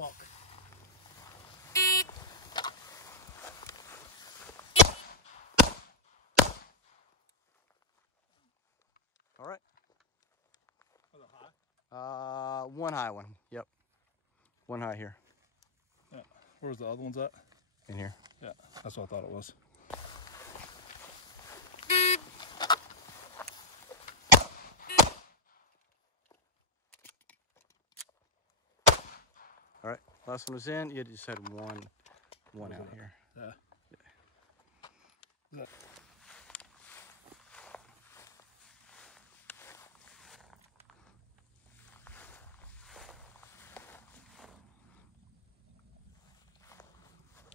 Walk. All right. Was it high? One high one. Yep. One high here. Yeah. Where's the other ones at? In here. Yeah, that's what I thought it was. All right. Last one was in. You just had one out here. Yeah. Yeah.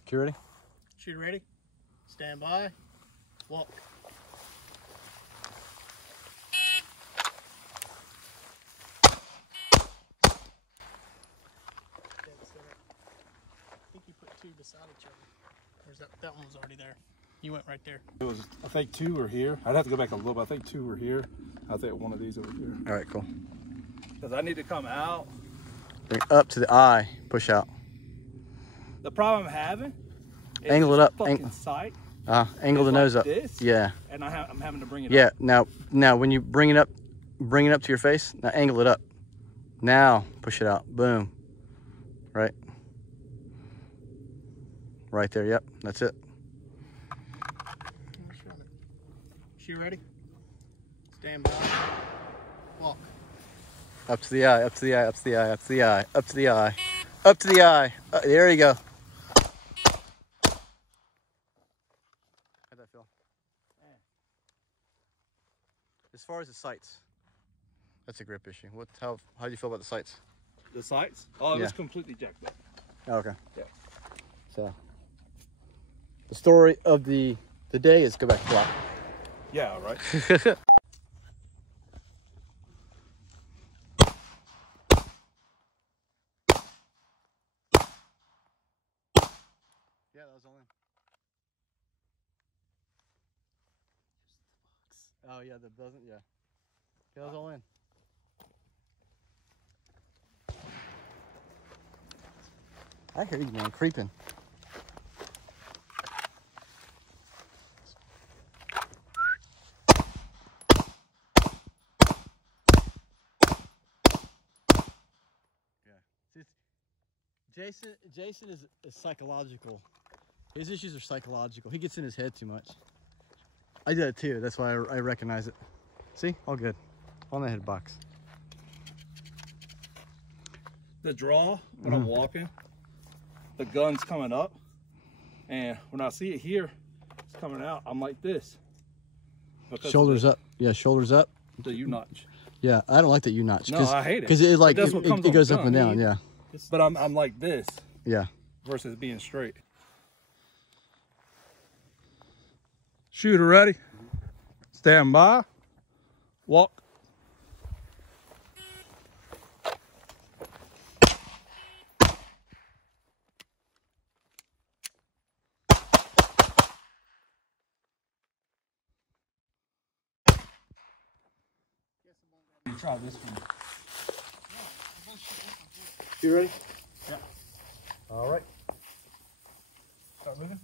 You ready? Shooter ready? Stand by. Walk. Dead center. I think you put two beside each other. Or is that one was already there? You went right there. It was, I think 2 were here. I'd have to go back a little bit. I think 2 were here. I think one of these over here. All right, cool. Because I need to come out. Bring it up to the eye. Push out. The problem I'm having is Angle it up. fucking sight. Angle the It's nose like up. this, Yeah. And I'm having to bring it Yeah. up. Now when you bring it up to your face, now angle it up. Now push it out. Boom. Right. Right there. Yep. That's it. Shoot ready? Stand by. Walk. Up to the eye. Up to the eye. Up to the eye. Up to the eye. Up to the eye. Up to the eye. There you go. How'd that feel? As far as the sights, that's a grip issue. How do you feel about the sights? The sights? Oh, it Yeah. was completely jacked up. Oh, okay. Yeah. So the story of the day is go back to block. Yeah, right. Yeah, that was all in. Oh yeah, that doesn't. Yeah, that was all in. I hear you, man, creeping. Jason is psychological. His issues are psychological. He gets in his head too much. I do that too. That's why I recognize it. See, all good. On the head box. The draw, when I'm walking, the gun's coming up. And when I see it here, it's coming out. I'm like this. Shoulders up. Yeah, shoulders up. The U-notch. Yeah, I don't like that U-notch. No, I hate it. Because it like But that's what comes it on goes the up and gun. down. Yeah. But I'm like this Yeah. versus being straight. Shooter ready? Stand by. Walk. Try this one. You ready? Yeah. All right. Start moving.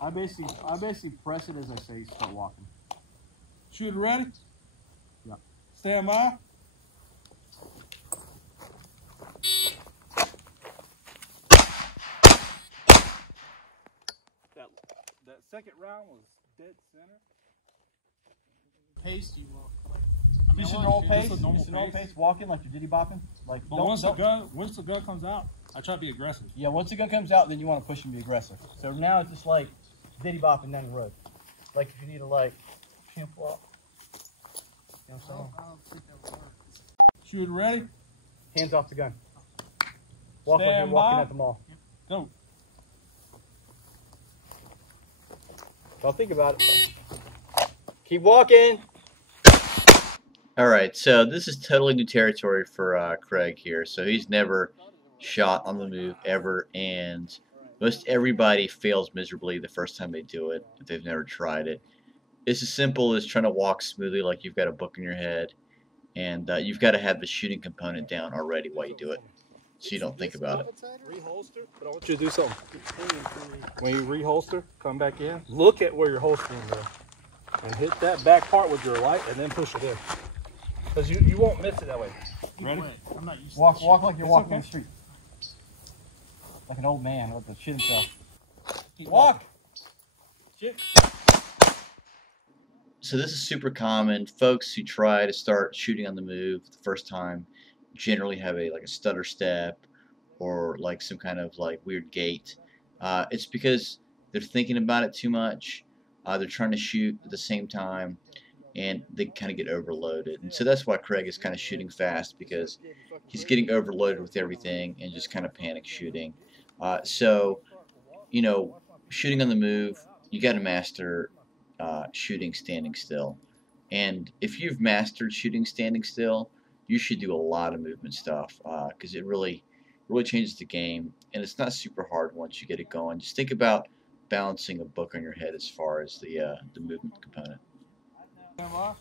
I basically press it as I say start walking. Shooter ready? Yeah. Stand by. That second round was dead center. Pace you walk. Just a normal pace. Just a normal pace. Walking like you're diddy bopping. Like But once the gun comes out, I try to be aggressive. Yeah, once the gun comes out, then you want to push and be aggressive. So now it's just like diddy bopping down the road. Like if you need to like pimp walk. You know what I'm saying? I don't think that would work. Shooter ready? Hands off the gun. Walk like Stand you're walking by. at the mall. Go. Don't think about it. Keep walking. All right, so this is totally new territory for Craig here. So he's never shot on the move ever, and Most everybody fails miserably the first time they do it if they've never tried it. It's as simple as trying to walk smoothly like you've got a book in your head, and you've got to have the shooting component down already while you do it, so you don't think about it. Reholster, but I want you to do something. When you reholster, come back in, look at where you're holstering there, and hit that back part with your light, and then push it in. Because you won't miss it that way. Ready? I'm not used to Walk this like you're walking in the street. Like an old man with the shit himself. shit. Walk! Shit. So this is super common. Folks who try to start shooting on the move the first time generally have a stutter step or like some kind of like weird gait. It's because they're thinking about it too much. They're trying to shoot at the same time, and they kind of get overloaded. And so that's why Craig is kind of shooting fast, because he's getting overloaded with everything and just kind of panic shooting. So, you know, shooting on the move, you got to master shooting standing still. And if you've mastered shooting standing still, you should do a lot of movement stuff, because it really changes the game, and it's not super hard once you get it going. Just think about balancing a book on your head as far as the movement component. Walk.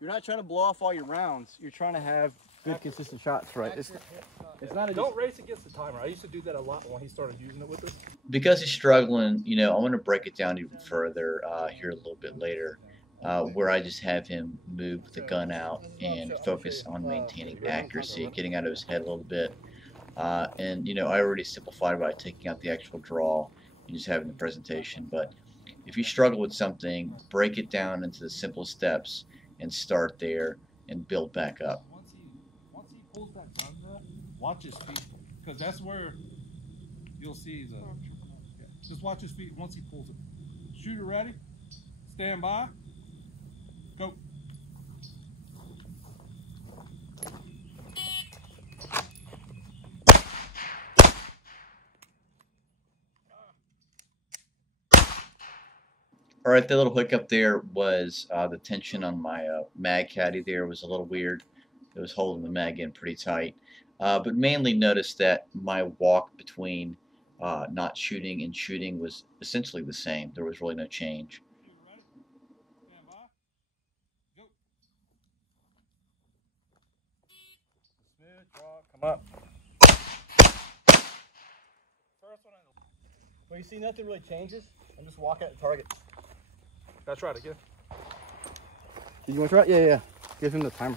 You're not trying to blow off all your rounds. You're trying to have good, consistent shots, right? It's not a Don't race against the timer. I used to do that a lot when he started using it with us. Because he's struggling, I'm going to break it down even further here a little bit later, where I just have him move the gun out and focus on maintaining accuracy, getting out of his head a little bit. And I already simplified by taking out the actual draw and just having the presentation. But if you struggle with something, break it down into the simple steps and start there and build back up. Once he pulls that gun up, watch his feet, because that's where you'll see the. Yeah, just watch his feet once he pulls it. Shooter ready, stand by, go. All right, that little hiccup there was the tension on my mag caddy there was a little weird. It was holding the mag in pretty tight. But mainly noticed that my walk between not shooting and shooting was essentially the same. There was really no change. Shooter ready, stand by, go. Smooth draw, come up. First one in the. When you see nothing really changes, and just walk at the target. That's right again. Did you want to try it? Yeah. Give him the timer.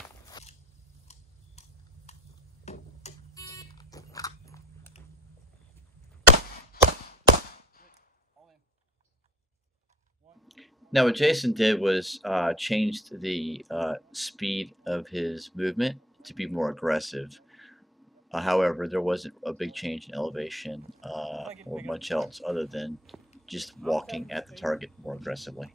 Now what Jason did was changed the speed of his movement to be more aggressive. However, there wasn't a big change in elevation or much else other than just walking at the target more aggressively.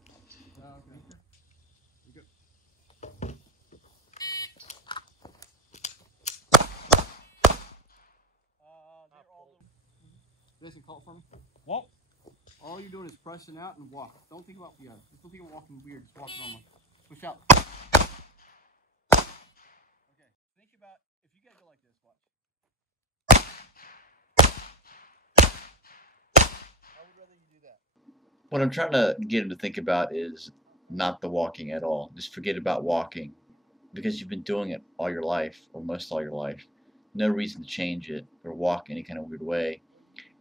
Jason, call it for me. Walk. All you're doing is pressing out and walk. Don't think about just don't think about walking weird. Just walk normal. Push out. Okay. Think about if you gotta go like this. Watch. I would rather you do that. What I'm trying to get him to think about is not the walking at all. Just forget about walking, because you've been doing it all your life, or most all your life. No reason to change it or walk any kind of weird way,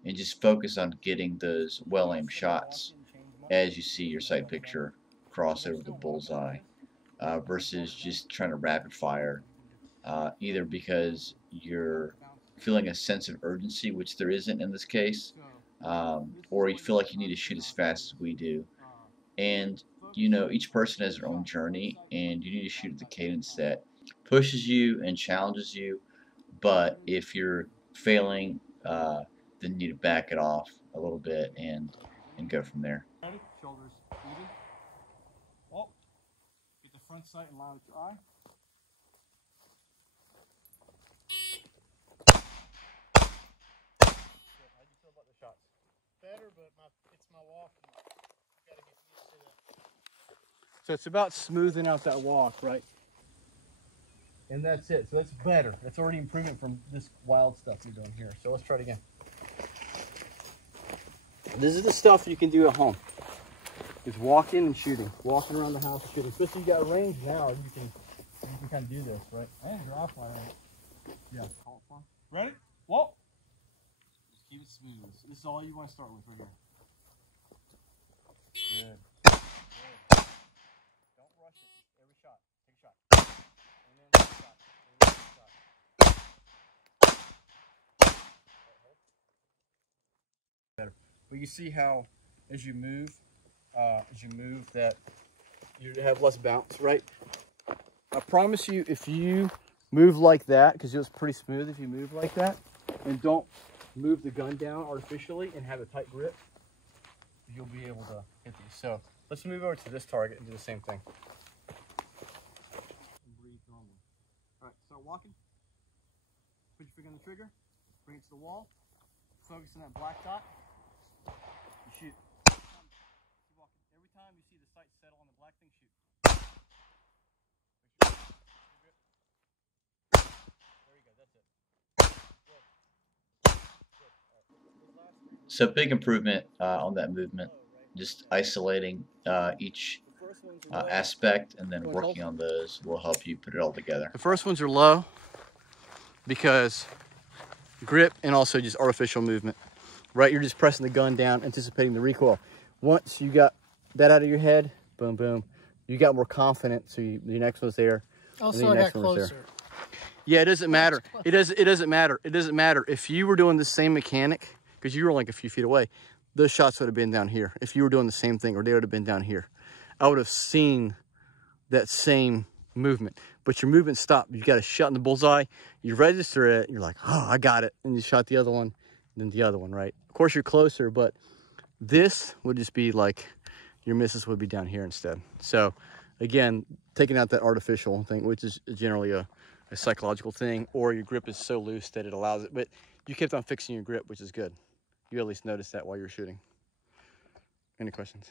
and just focus on getting those well-aimed shots as you see your sight picture cross over the bullseye, versus just trying to rapid fire, either because you're feeling a sense of urgency, which there isn't in this case, or you feel like you need to shoot as fast as we do. And each person has their own journey, and you need to shoot at the cadence that pushes you and challenges you. But if you're failing, then you need to back it off a little bit and go from there. Ready? Shoulders even. Walk. Get the front sight in line with your eye. How do you feel about the shots? Better, but it's my walk. Gotta get used to that. So it's about smoothing out that walk, right? And that's it. So that's better. That's already improvement from this wild stuff you're doing here. So let's try it again. This is the stuff you can do at home. It's walking and shooting. Walking around the house and shooting. Especially you got range now, you can kind of do this, right? I didn't drop one. Yeah. Ready? Whoa. Just keep it smooth. This is all you want to start with right here. Good. Don't rush it. Every shot. Take a shot. And then take a shot. And then take a shot. Better. But you see how as you move that you have less bounce, right? I promise you, if you move like that, because it was pretty smooth if you move like that, and don't move the gun down artificially and have a tight grip, you'll be able to hit these. So let's move over to this target and do the same thing. Breathe normally. All right, start walking. Put your finger on the trigger. Bring it to the wall. Focus on that black dot. You shoot. Keep walking. Every time you see the sight settle on the black thing, shoot. There you go. That's it. Good. Good. All right. So big improvement on that movement. Just isolating each aspect and then working on those will help you put it all together. The first ones are low because grip and also just artificial movement, right? You're just pressing the gun down, anticipating the recoil. Once you got that out of your head, boom, boom, you got more confident. So your next one's there. Also, I got closer. Yeah, it doesn't matter. It doesn't matter. It doesn't matter. If you were doing the same mechanic, because you were like a few feet away, those shots would have been down here. If you were doing the same thing, or they would have been down here. I would have seen that same movement. But your movement stopped. You got a shot in the bullseye. You register it. You're like, oh, I got it. And you shot the other one, then the other one, right? Of course, you're closer, but this would just be like your misses would be down here instead. So, again, taking out that artificial thing, which is generally a psychological thing, or your grip is so loose that it allows it. But you kept on fixing your grip, which is good. You at least noticed that while you're shooting. Any questions?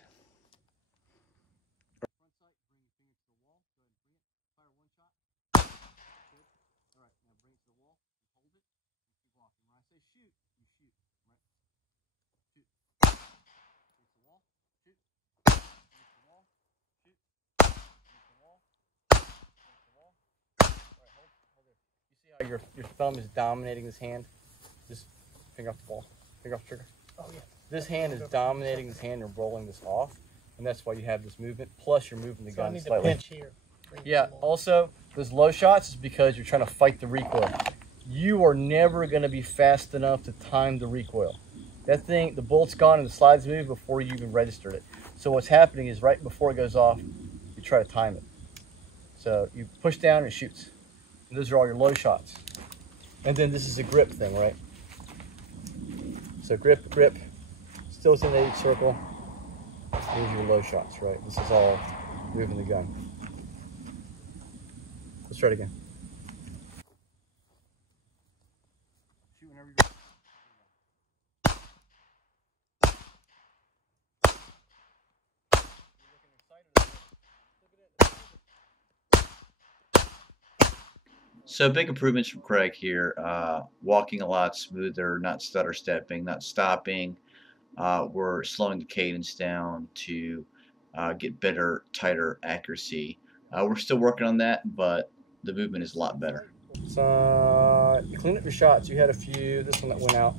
Your thumb is dominating this hand. Just finger off the ball. Finger off the trigger. Oh yeah. This hand is dominating this hand and rolling this off, and that's why you have this movement. Plus, you're moving the So I gun need slightly. to pinch here. Yeah. Also, those low shots is because you're trying to fight the recoil. You are never going to be fast enough to time the recoil. That thing, the bullet's gone and the slide's moved before you even registered it. So what's happening is right before it goes off, you try to time it. So you push down and it shoots. And those are all your low shots. And then this is a grip thing, right? So grip, grip, still within the 8 circle. These are your low shots, right? This is all moving the gun. Let's try it again. Shoot whenever you're ready. You're looking excited. Look at it. So big improvements from Craig here. Walking a lot smoother, not stutter stepping, not stopping. We're slowing the cadence down to get better, tighter accuracy. We're still working on that, but the movement is a lot better. So you clean up your shots. You had a few, this one that went out.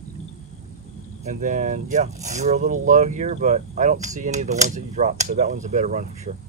And then, yeah, you were a little low here, but I don't see any of the ones that you dropped. So that one's a better run for sure.